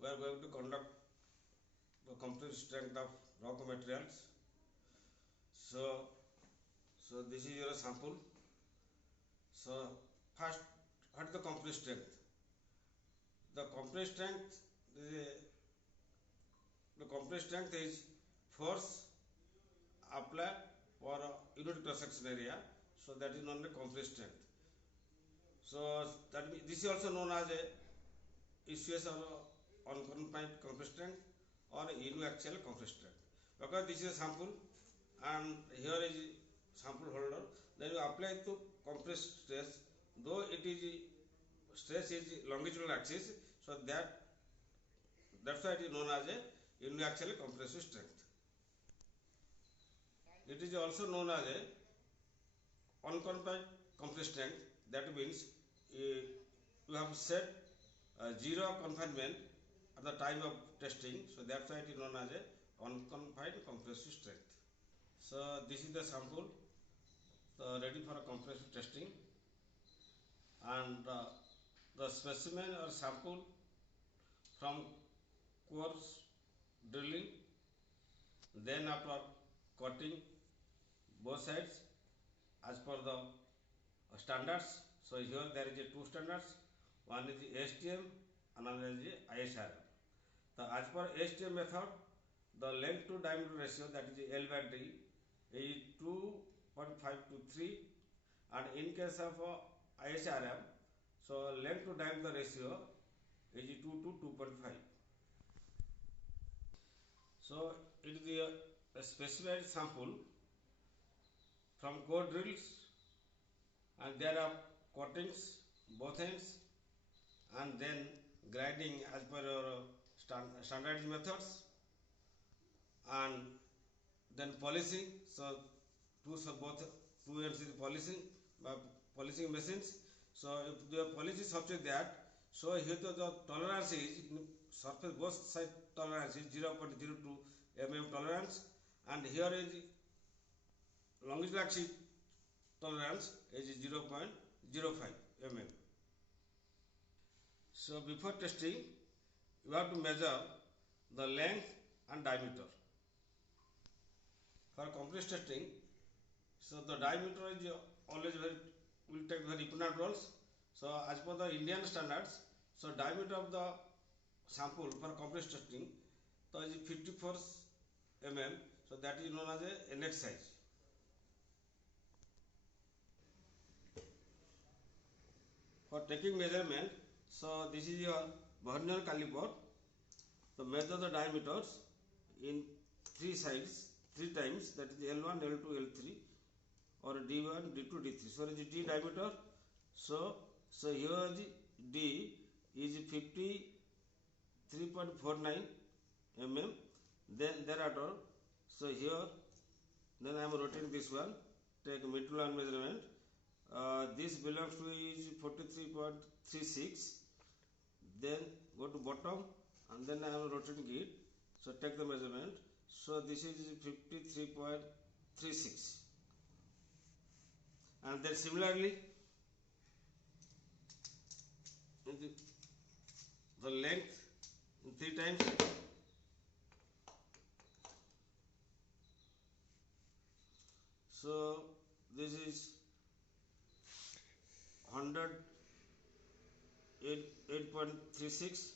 we are going to conduct the complete strength of rock materials. So this is your sample. So first, what is the complete strength? The complete strength is force applied for a unit cross section area. So that is known as complete strength. So that means this is also known as a issues or unconfined compressed strength or uniaxial compressed strength. Because this is a sample and here is sample holder, then you apply to compressed stress, though it is stress is longitudinal axis, so that's why it is known as a uniaxial compressive strength. It is also known as a unconfined compressed strength. That means you have set zero confinement at the time of testing, so that's why it is known as a unconfined compressive strength. So this is the sample ready for a compressive testing, and the specimen or sample from coarse drilling, then after cutting both sides as per the standards. So here there is a two standards, one is the ASTM, another is the ISRM. So as per ASTM method, the length to diameter ratio, that is L by D, is 2.5 to 3, and in case of ISRM, so length to diameter ratio is 2 to 2.5. So it is a specified sample from core drills, and there are cuttings both ends, and then grinding as per your standardized methods, and then polishing. So both two ends is polishing by polishing machines. So if the polish is such that, so here the tolerance is surface both side tolerance is 0.02 mm tolerance, and here is longitudinal axis tolerance is 0.05 mm. So before testing, you have to measure the length and diameter. For complete testing, so the diameter is always will take very important roles. So as per the Indian standards, so diameter of the sample for complete testing, so is 54 mm. So that is known as a NX size. For taking measurement, so this is your vernier caliper. So measure the diameters in three sides, three times, that is L1, L2, L3, or D1, D2, D3. So it is D diameter. So here is D is 53.49 mm. Then thereafter, so here, then I am rotating this one. Take midline measurement. This belongs to is 43.36. Then go to bottom, and then I am rotating it. So take the measurement. So this is 53.36, and then similarly the length in three times. So this is 108.36.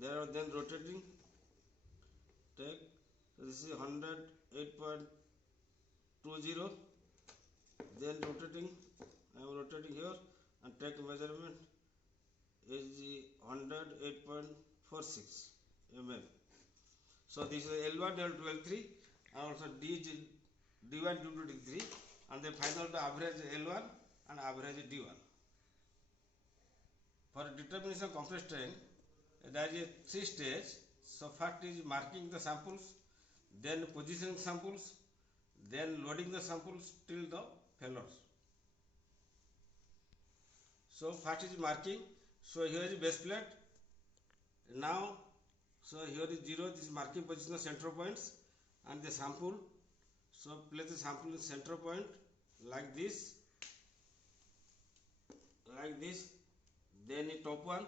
There are then rotating. Take, so this is 108.20. Then rotating, I am rotating here, and take measurement is 108.46 mm. So this is L1, L2, L3, and also D is D1, D2, D3, and then final the average L1 and average D1. For determination of compressed strength, there is a three stage. So first is marking the samples, then positioning samples, then loading the samples till the failures. So first is marking. So here is base plate. Now, so here is 0. This is marking position of center points, and the sample. So place the sample in center point like this, Then the top one.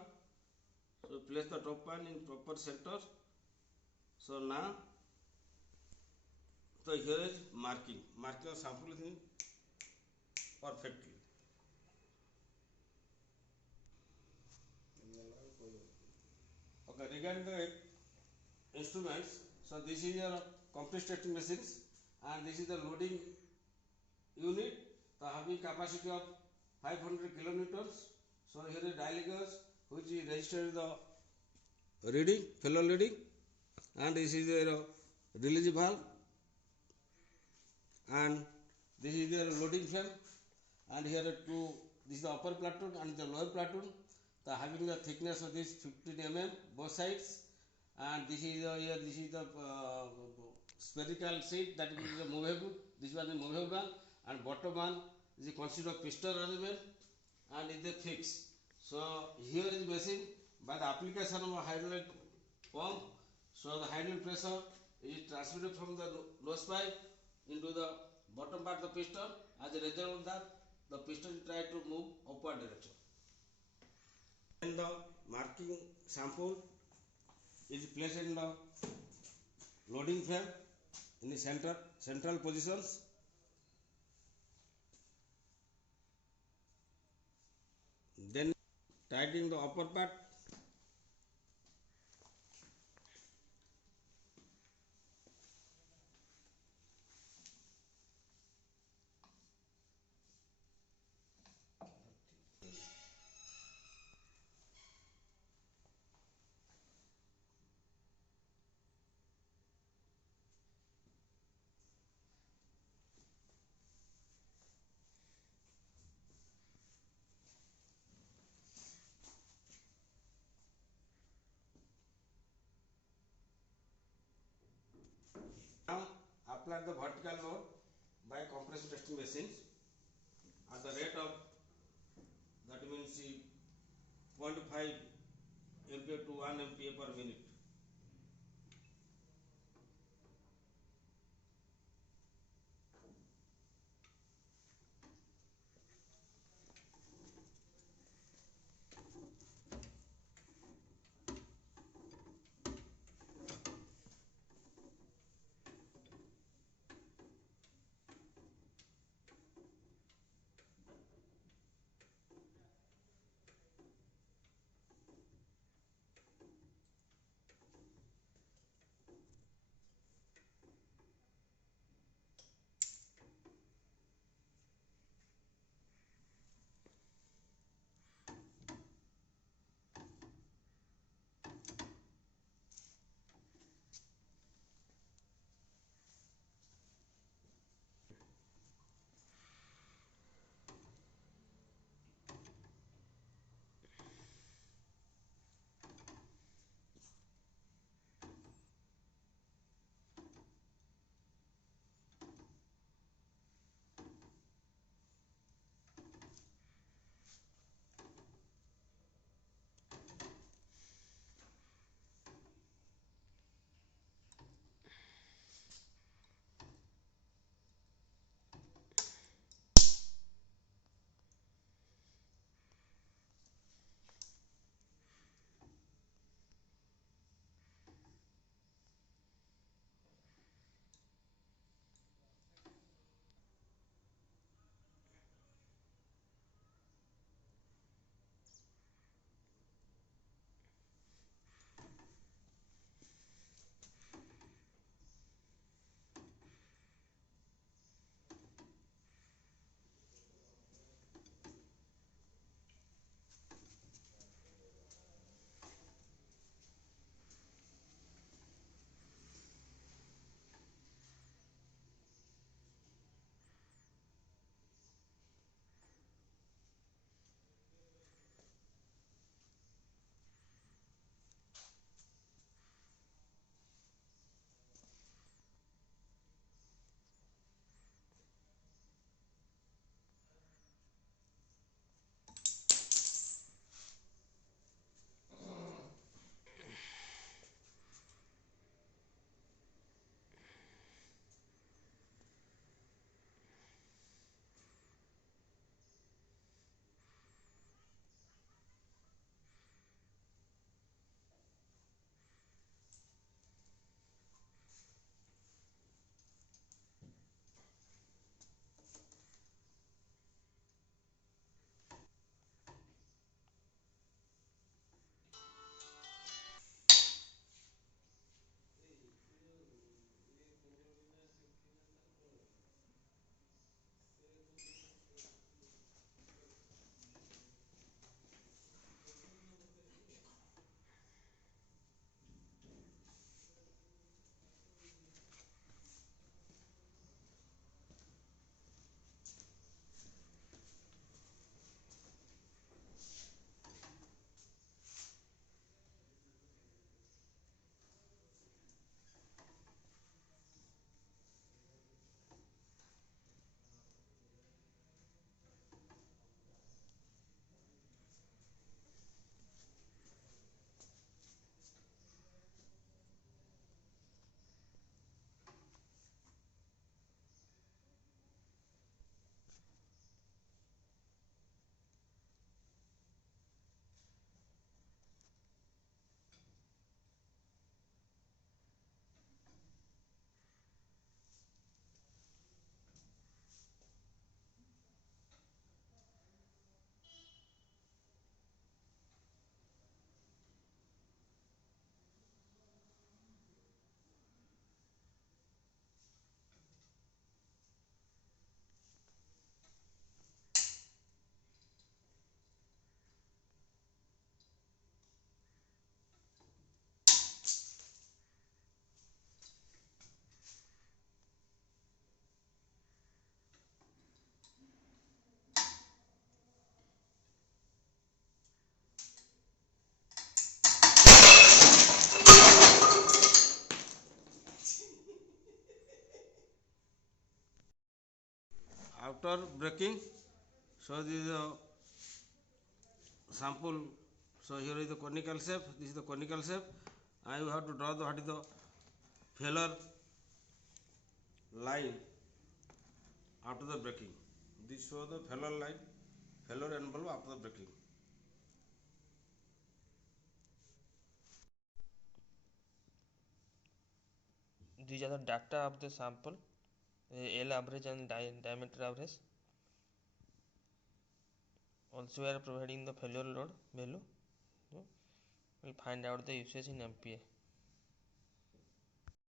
So place the top pan in proper center. So now, so here is marking the sample in perfectly. Okay, regarding the instruments, so this is your compressed testing machines, and this is the loading unit, the having capacity of 500 kilonewtons. So here is dial gauge which is registered the reading, fellow reading, and this is your release valve, and this is your loading fan, and here are two, this is the upper platoon and the lower platoon, the having the thickness of this 15 mm both sides, and this is here, this is the spherical sheet that is movable, this one is movable, and bottom one is consist of piston arrangement and is the fixed. So here is machine by the application of a hydraulic pump, so the hydraulic pressure is transmitted from the nose pipe into the bottom part of the piston. As a result of that, the piston try to move upward direction. Then the marking sample is placed in the loading fan in the central positions. Then tightening the upper part. Now apply the vertical load by compression testing machines at the rate of, that means 0.5 MPa to 1 MPa per minute. after breaking, so this is the sample. So here is the conical shape, this is the conical shape, and you have to draw the what is the failure line after the breaking. This shows the failure line, failure envelope after the breaking. These are the data of the sample, L average and diameter average. Also we are providing the failure load value. We'll find out the usage in MPa.